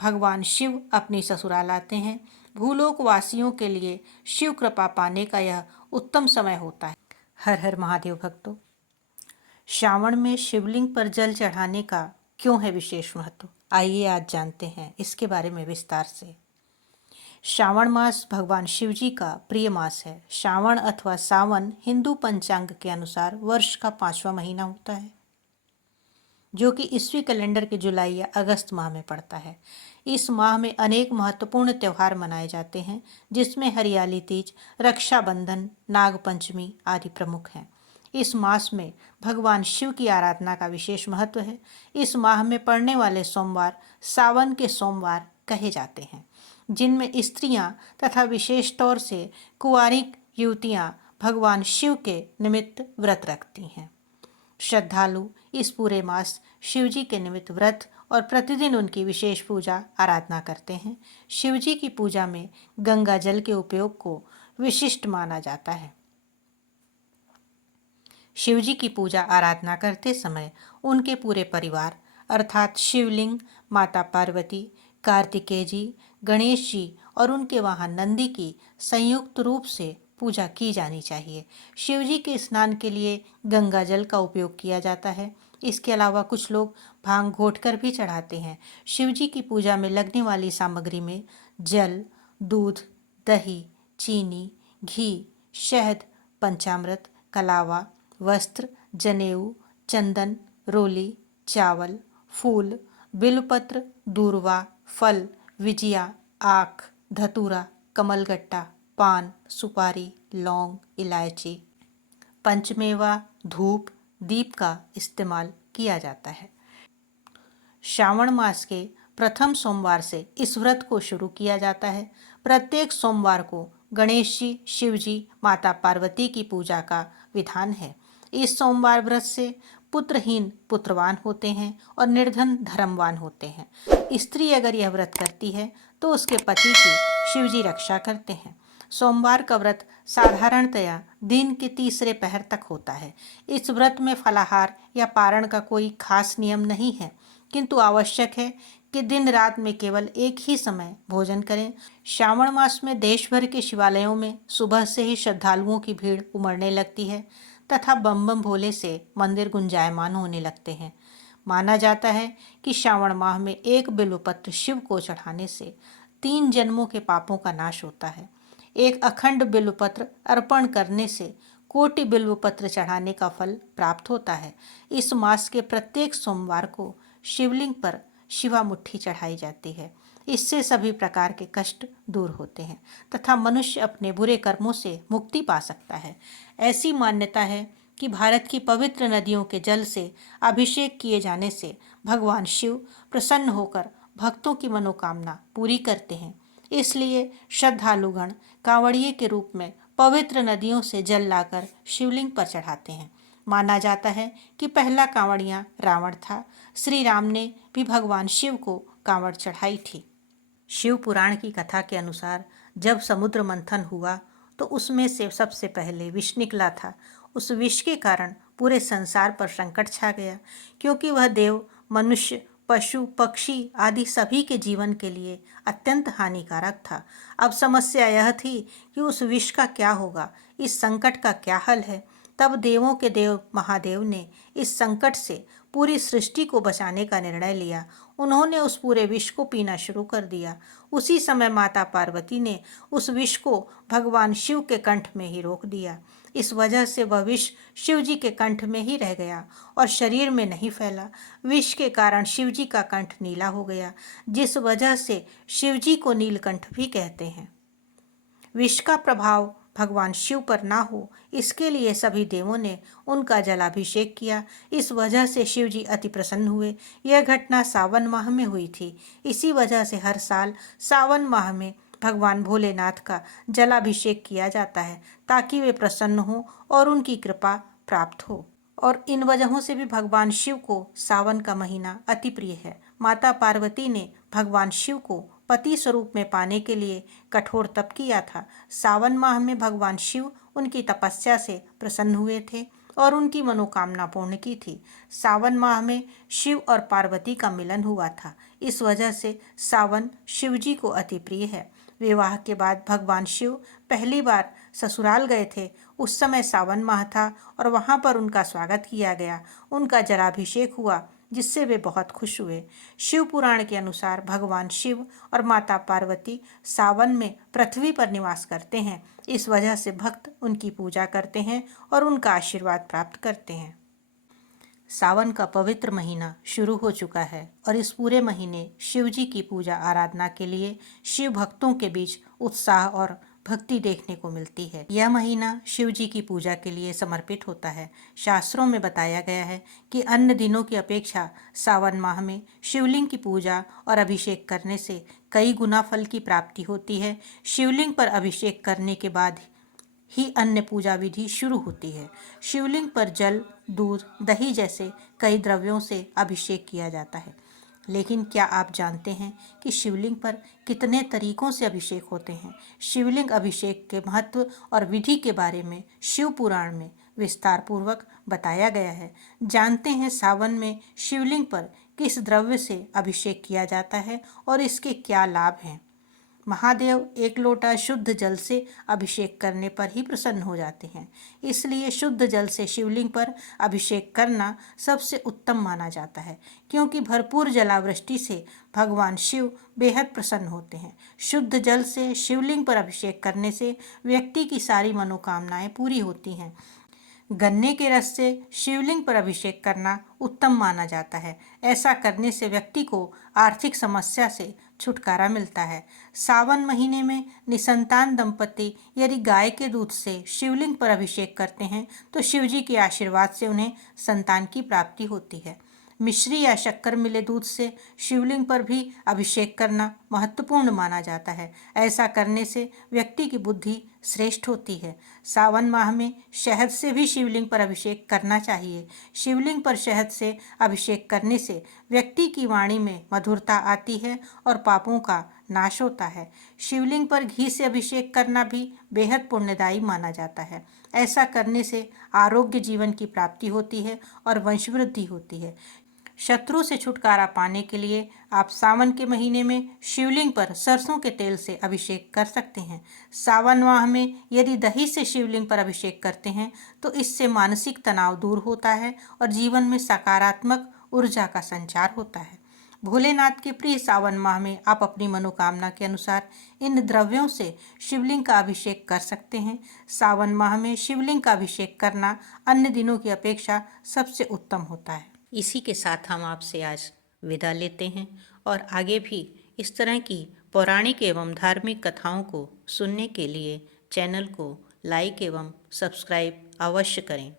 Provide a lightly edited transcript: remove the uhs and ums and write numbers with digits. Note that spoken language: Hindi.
भगवान शिव अपनी ससुराल आते हैं। भूलोक वासियों के लिए शिव कृपा पाने का यह उत्तम समय होता है। हर हर महादेव भक्तों, श्रावण में शिवलिंग पर जल चढ़ाने का क्यों है विशेष महत्व? आइए आज जानते हैं इसके बारे में विस्तार से। श्रावण मास भगवान शिव जी का प्रिय मास है। श्रावण अथवा सावन हिंदू पंचांग के अनुसार वर्ष का 5वां महीना होता है, जो कि ईस्वी कैलेंडर के जुलाई या अगस्त माह में पड़ता है। इस माह में अनेक महत्वपूर्ण त्यौहार मनाए जाते हैं, जिसमें हरियाली तीज, रक्षाबंधन, नागपंचमी आदि प्रमुख हैं। इस मास में भगवान शिव की आराधना का विशेष महत्व है। इस माह में पड़ने वाले सोमवार सावन के सोमवार कहे जाते हैं, जिनमें स्त्रियां तथा विशेष तौर से कुंवारी युवतियां भगवान शिव के निमित्त व्रत रखती हैं। श्रद्धालु इस पूरे मास शिवजी के निमित्त व्रत और प्रतिदिन उनकी विशेष पूजा आराधना करते हैं। शिवजी की पूजा में गंगा जल के उपयोग को विशिष्ट माना जाता है। शिवजी की पूजा आराधना करते समय उनके पूरे परिवार अर्थात शिवलिंग, माता पार्वती, कार्तिकेय जी, गणेश जी और उनके वाहन नंदी की संयुक्त रूप से पूजा की जानी चाहिए। शिवजी के स्नान के लिए गंगा जल का उपयोग किया जाता है। इसके अलावा कुछ लोग भांग घोटकर भी चढ़ाते हैं। शिवजी की पूजा में लगने वाली सामग्री में जल, दूध, दही, चीनी, घी, शहद, पंचामृत, कलावा, वस्त्र, जनेऊ, चंदन, रोली, चावल, फूल, बिलपत्र, दूर्वा, फल, विजिया, आख, धतूरा, कमलगट्टा, पान, सुपारी, लौंग, इलायची, पंचमेवा, धूप, दीप का इस्तेमाल किया जाता है। श्रावण मास के प्रथम सोमवार से इस व्रत को शुरू किया जाता है। प्रत्येक सोमवार को गणेश जी, शिव जी, माता पार्वती की पूजा का विधान है। इस सोमवार व्रत से पुत्रहीन पुत्रवान होते हैं और निर्धन धर्मवान होते हैं। स्त्री अगर यह व्रत करती है तो उसके पति की शिवजी रक्षा करते हैं। सोमवार का व्रत साधारणतया दिन के तीसरे पहर तक होता है। इस व्रत में फलाहार या पारण का कोई खास नियम नहीं है, किंतु आवश्यक है कि दिन रात में केवल एक ही समय भोजन करें। श्रावण मास में देश भर के शिवालयों में सुबह से ही श्रद्धालुओं की भीड़ उमड़ने लगती है तथा बम बम भोले से मंदिर गुंजायमान होने लगते हैं। माना जाता है कि श्रावण माह में एक बिल्वपत्र शिव को चढ़ाने से 3 जन्मों के पापों का नाश होता है। एक अखंड बिल्वपत्र अर्पण करने से कोटि बिल्वपत्र चढ़ाने का फल प्राप्त होता है। इस मास के प्रत्येक सोमवार को शिवलिंग पर शिवा मुट्ठी चढ़ाई जाती है। इससे सभी प्रकार के कष्ट दूर होते हैं तथा मनुष्य अपने बुरे कर्मों से मुक्ति पा सकता है। ऐसी मान्यता है कि भारत की पवित्र नदियों के जल से अभिषेक किए जाने से भगवान शिव प्रसन्न होकर भक्तों की मनोकामना पूरी करते हैं। इसलिए श्रद्धालुगण कांवड़िए के रूप में पवित्र नदियों से जल लाकर शिवलिंग पर चढ़ाते हैं। माना जाता है कि पहला कांवड़िया रावण था। श्री राम ने भी भगवान शिव को कांवड़ चढ़ाई थी। शिव पुराण की कथा के अनुसार जब समुद्र मंथन हुआ तो उसमें से सबसे पहले विष निकला था। उस विष के कारण पूरे संसार पर संकट छा गया, क्योंकि वह देव, मनुष्य, पशु, पक्षी आदि सभी के जीवन के लिए अत्यंत हानिकारक था। अब समस्या यह थी कि उस विष का क्या होगा, इस संकट का क्या हल है। तब देवों के देव महादेव ने इस संकट से पूरी सृष्टि को बचाने का निर्णय लिया। उन्होंने उस पूरे विष को पीना शुरू कर दिया। उसी समय माता पार्वती ने उस विष को भगवान शिव के कंठ में ही रोक दिया। इस वजह से वह विष शिव जी के कंठ में ही रह गया और शरीर में नहीं फैला। विष के कारण शिव जी का कंठ नीला हो गया, जिस वजह से शिव जी को नीलकंठ भी कहते हैं। विष का प्रभाव भगवान शिव पर ना हो, इसके लिए सभी देवों ने उनका जलाभिषेक किया। इस वजह से शिव जी अति प्रसन्न हुए। यह घटना सावन माह में हुई थी। इसी वजह से हर साल सावन माह में भगवान भोलेनाथ का जलाभिषेक किया जाता है, ताकि वे प्रसन्न हो और उनकी कृपा प्राप्त हो। और इन वजहों से भी भगवान शिव को सावन का महीना अति प्रिय है। माता पार्वती ने भगवान शिव को पति स्वरूप में पाने के लिए कठोर तप किया था। सावन माह में भगवान शिव उनकी तपस्या से प्रसन्न हुए थे और उनकी मनोकामना पूर्ण की थी। सावन माह में शिव और पार्वती का मिलन हुआ था। इस वजह से सावन शिव जी को अति प्रिय है। विवाह के बाद भगवान शिव पहली बार ससुराल गए थे। उस समय सावन माह था और वहाँ पर उनका स्वागत किया गया। उनका जलाभिषेक हुआ जिससे वे बहुत खुश हुए। शिव पुराण के अनुसार भगवान शिव और माता पार्वती सावन में पृथ्वी पर निवास करते हैं। इस वजह से भक्त उनकी पूजा करते हैं और उनका आशीर्वाद प्राप्त करते हैं। सावन का पवित्र महीना शुरू हो चुका है और इस पूरे महीने शिव जी की पूजा आराधना के लिए शिव भक्तों के बीच उत्साह और भक्ति देखने को मिलती है। यह महीना शिव जी की पूजा के लिए समर्पित होता है। शास्त्रों में बताया गया है कि अन्य दिनों की अपेक्षा सावन माह में शिवलिंग की पूजा और अभिषेक करने से कई गुना फल की प्राप्ति होती है। शिवलिंग पर अभिषेक करने के बाद ही अन्य पूजा विधि शुरू होती है। शिवलिंग पर जल, दूध, दही जैसे कई द्रव्यों से अभिषेक किया जाता है। लेकिन क्या आप जानते हैं कि शिवलिंग पर कितने तरीकों से अभिषेक होते हैं? शिवलिंग अभिषेक के महत्व और विधि के बारे में शिव पुराण में विस्तार पूर्वक बताया गया है। जानते हैं सावन में शिवलिंग पर किस द्रव्य से अभिषेक किया जाता है और इसके क्या लाभ हैं। महादेव एक लोटा शुद्ध जल से अभिषेक करने पर ही प्रसन्न हो जाते हैं। इसलिए शुद्ध जल से शिवलिंग पर अभिषेक करना सबसे उत्तम माना जाता है, क्योंकि भरपूर जलावृष्टि से भगवान शिव बेहद प्रसन्न होते हैं। शुद्ध जल से शिवलिंग पर अभिषेक करने से व्यक्ति की सारी मनोकामनाएं पूरी होती हैं। गन्ने के रस से शिवलिंग पर अभिषेक करना उत्तम माना जाता है। ऐसा करने से व्यक्ति को आर्थिक समस्या से छुटकारा मिलता है। सावन महीने में निसंतान दंपति यदि गाय के दूध से शिवलिंग पर अभिषेक करते हैं तो शिव जी के आशीर्वाद से उन्हें संतान की प्राप्ति होती है। मिश्री या शक्कर मिले दूध से शिवलिंग पर भी अभिषेक करना महत्वपूर्ण माना जाता है। ऐसा करने से व्यक्ति की बुद्धि श्रेष्ठ होती है। सावन माह में शहद से भी शिवलिंग पर अभिषेक करना चाहिए। शिवलिंग पर शहद से अभिषेक करने से व्यक्ति की वाणी में मधुरता आती है और पापों का नाश होता है। शिवलिंग पर घी से अभिषेक करना भी बेहद पुण्यदायी माना जाता है। ऐसा करने से आरोग्य जीवन की प्राप्ति होती है और वंशवृद्धि होती है। शत्रु से छुटकारा पाने के लिए आप सावन के महीने में शिवलिंग पर सरसों के तेल से अभिषेक कर सकते हैं। सावन माह में यदि दही से शिवलिंग पर अभिषेक करते हैं तो इससे मानसिक तनाव दूर होता है और जीवन में सकारात्मक ऊर्जा का संचार होता है। भोलेनाथ के प्रिय सावन माह में आप अपनी मनोकामना के अनुसार इन द्रव्यों से शिवलिंग का अभिषेक कर सकते हैं। सावन माह में शिवलिंग का अभिषेक करना अन्य दिनों की अपेक्षा सबसे उत्तम होता है। इसी के साथ हम आपसे आज विदा लेते हैं और आगे भी इस तरह की पौराणिक एवं धार्मिक कथाओं को सुनने के लिए चैनल को लाइक एवं सब्सक्राइब अवश्य करें।